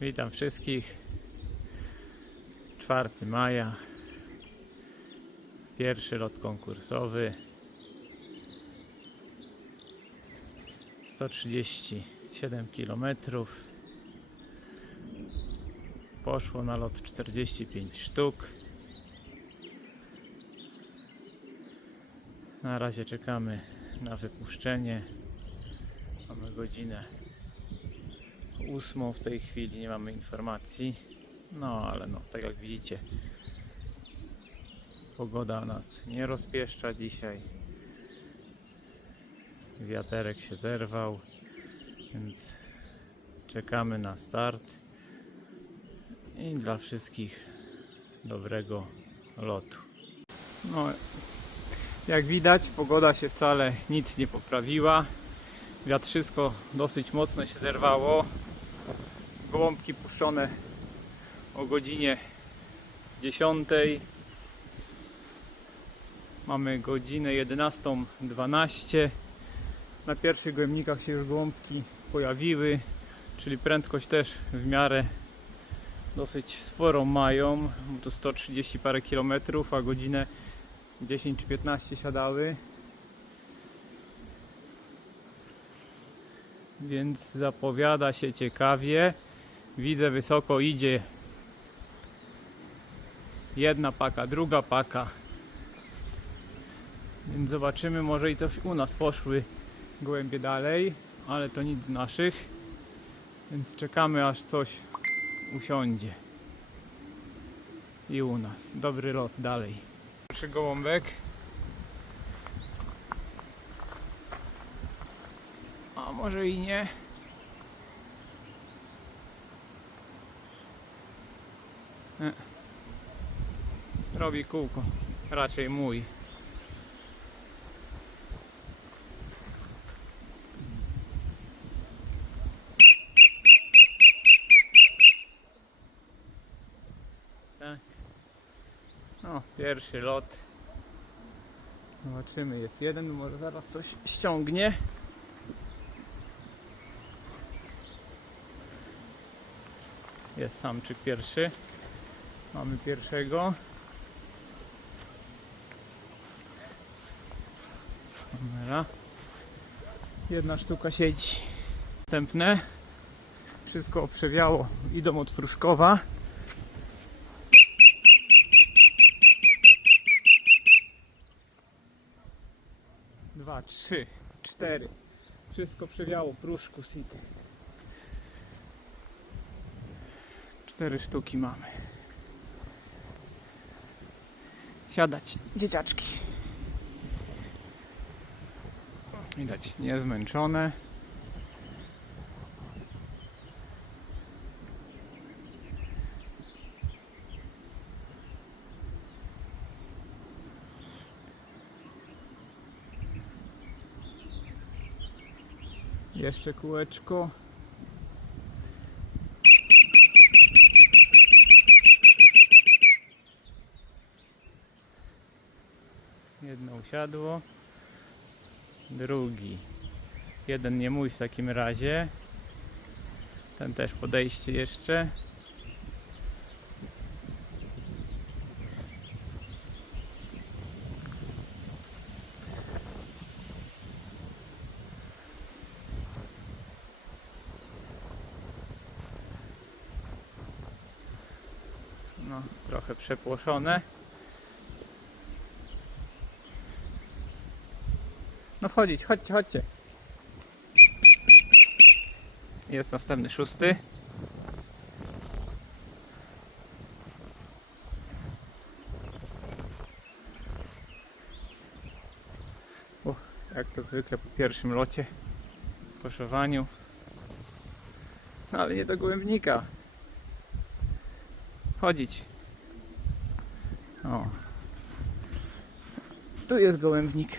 Witam wszystkich. 4 maja. Pierwszy lot konkursowy. 137 km. Poszło na lot 45 sztuk. Na razie czekamy na wypuszczenie. Mamy godzinę ósmą w tej chwili, nie mamy informacji. No ale no, tak jak widzicie, pogoda nas nie rozpieszcza dzisiaj. Wiaterek się zerwał, więc czekamy na start. I dla wszystkich dobrego lotu. No, jak widać, pogoda się wcale nic nie poprawiła. Wiatrzysko dosyć mocno się zerwało. Gołąbki puszczone o godzinie 10. Mamy godzinę 11.12. Na pierwszych gołębnikach się już gołąbki pojawiły, czyli prędkość też w miarę dosyć sporą mają, bo to 130 parę kilometrów, a godzinę 10 czy 15 siadały. Więc zapowiada się ciekawie. Widzę wysoko idzie jedna paka, druga paka. Więc zobaczymy, może i coś u nas poszły gołębie dalej, ale to nic z naszych. Więc czekamy aż coś usiądzie. I u nas. Dobry lot dalej. Pierwszy gołąbek. A może i nie. Robi kółko. Raczej mój. Tak. No, pierwszy lot. Zobaczymy, jest jeden, może zaraz coś ściągnie. Jest samczyk pierwszy. Mamy pierwszego. Kamera. Jedna sztuka siedzi. Następne. Wszystko przewiało. Idą od Pruszkowa. Dwa, trzy, cztery. Wszystko przewiało. Pruszku City. Cztery sztuki mamy. Siadać, dzieciaczki. Widać, niezmęczone. Jeszcze kółeczko. Jedno usiadło. Drugi. Jeden nie mój w takim razie. Ten też podejście jeszcze. No, trochę przepłoszone. No wchodzić, chodźcie, chodźcie. Jest następny szósty. O, jak to zwykle po pierwszym locie, poszowaniu. No ale nie do gołębnika. Chodzić. O. Tu jest gołębnik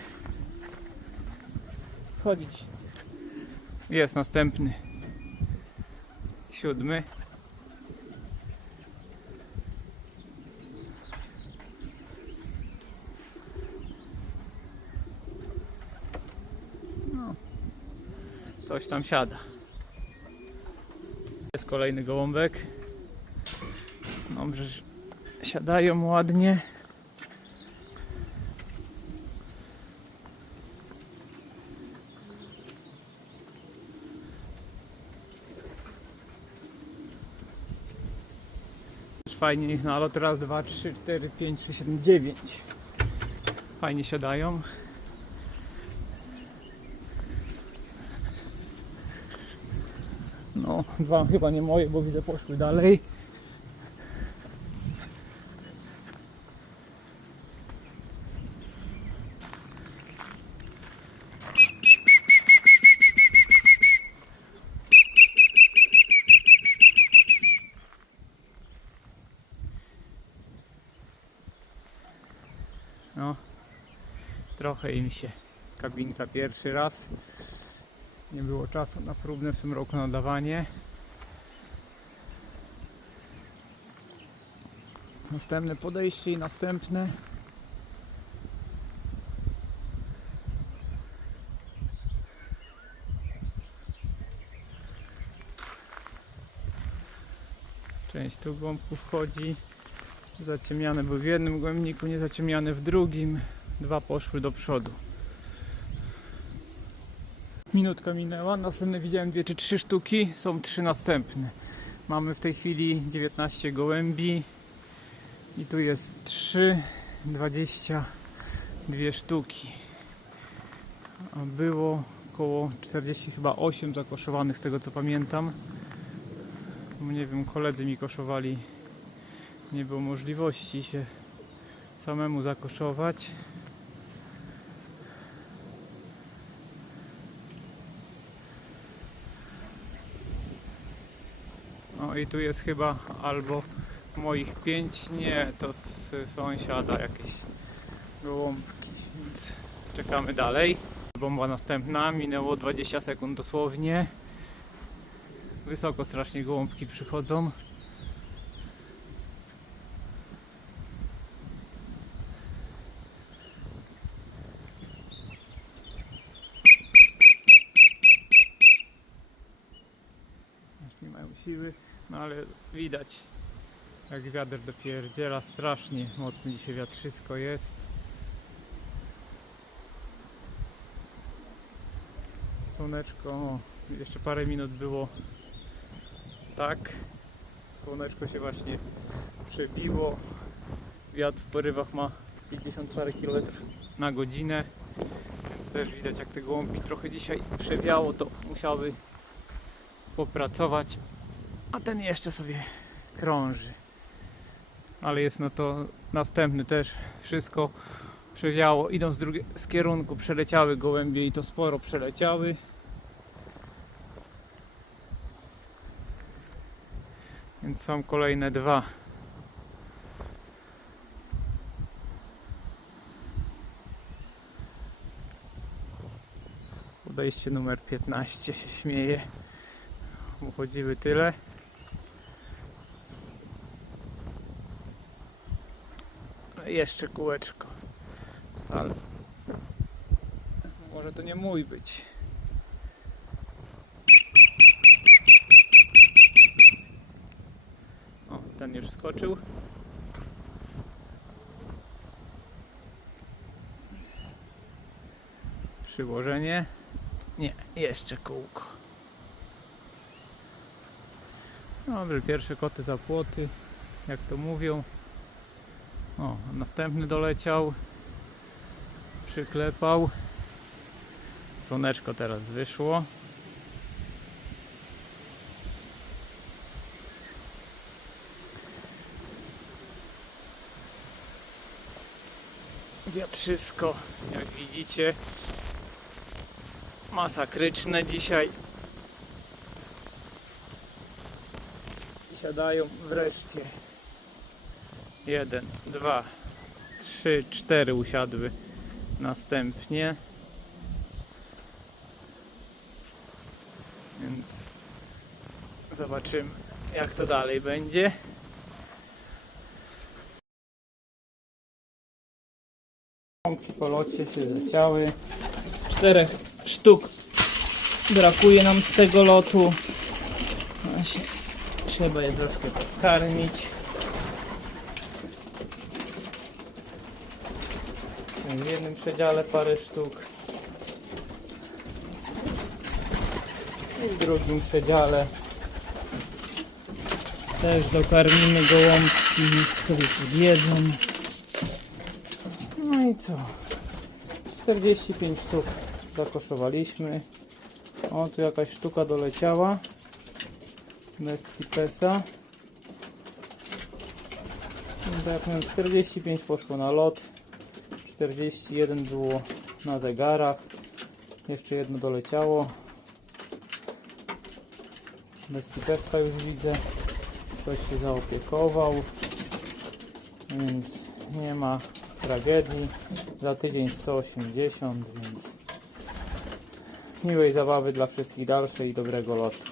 wchodzić. Jest następny. Siódmy. No. Coś tam siada. Jest kolejny gołąbek. Dobrze, że siadają ładnie. Fajnie ich nalot. Raz, dwa, trzy, cztery, pięć, sześć, siedem, dziewięć. Fajnie siadają. No, dwa chyba nie moje, bo widzę poszły dalej. No, trochę im się kabinka pierwszy raz. Nie było czasu na próbne w tym roku nadawanie. Następne podejście i następne. Część tu głąbków wchodzi. Zaciemniane były w jednym głębniku, nie zaciemniane w drugim. Dwa poszły do przodu. Minutka minęła, następne widziałem dwie czy trzy sztuki, są trzy następne. Mamy w tej chwili 19 gołębi i tu jest 3, 22 sztuki. A było około 40 chyba 8 zakoszowanych z tego co pamiętam. Nie wiem, koledzy mi koszowali. Nie było możliwości się samemu zakoszować. No i tu jest chyba albo moich pięć, nie, to z sąsiada jakieś gołąbki, więc czekamy dalej. Bomba następna, minęło 20 sekund dosłownie. Wysoko strasznie gołąbki przychodzą. nie mają siły, no ale widać. Jak wiatr dopierdziela strasznie mocny dzisiaj wiatrzysko jest. Słoneczko, o, jeszcze parę minut było. Tak słoneczko się właśnie przebiło. Wiatr w porywach ma 50 parę kilometrów na godzinę. Więc też widać jak te gołąbki trochę dzisiaj przewiało to musiały popracować, a ten jeszcze sobie krąży. Ale jest no to następny też. Wszystko przewiało. Idąc z, drugie, z kierunku przeleciały gołębie i to sporo przeleciały. Więc są kolejne dwa. Podejście numer 15 się śmieje uchodziły tyle. No i jeszcze kółeczko. Ale może to nie mój być. O, ten już skoczył. Przyłożenie. Nie, jeszcze kółko. Dobrze, pierwsze koty za płoty, jak to mówią. O, następny doleciał. Przyklepał. Słoneczko teraz wyszło. Wiatrzysko, jak widzicie, masakryczne dzisiaj. Siadają wreszcie. Jeden, dwa, trzy, cztery usiadły następnie. Więc zobaczymy jak to dalej będzie. Pąki po locie się zaciały. Czterech sztuk brakuje nam z tego lotu. Trzeba je troszkę podkarmić. W jednym przedziale parę sztuk. I w drugim przedziale też dokarmimy gołąbki, niech sobie podjedzą. No i co? 45 sztuk zakoszowaliśmy. O, tu jakaś sztuka doleciała. Bez tipesa. Tak jak mówię, 45 poszło na lot. 41 było na zegarach. Jeszcze jedno doleciało. Bez tipeska już widzę. Ktoś się zaopiekował. Więc nie ma tragedii. Za tydzień 180, więc miłej zabawy dla wszystkich dalszej i dobrego lotu.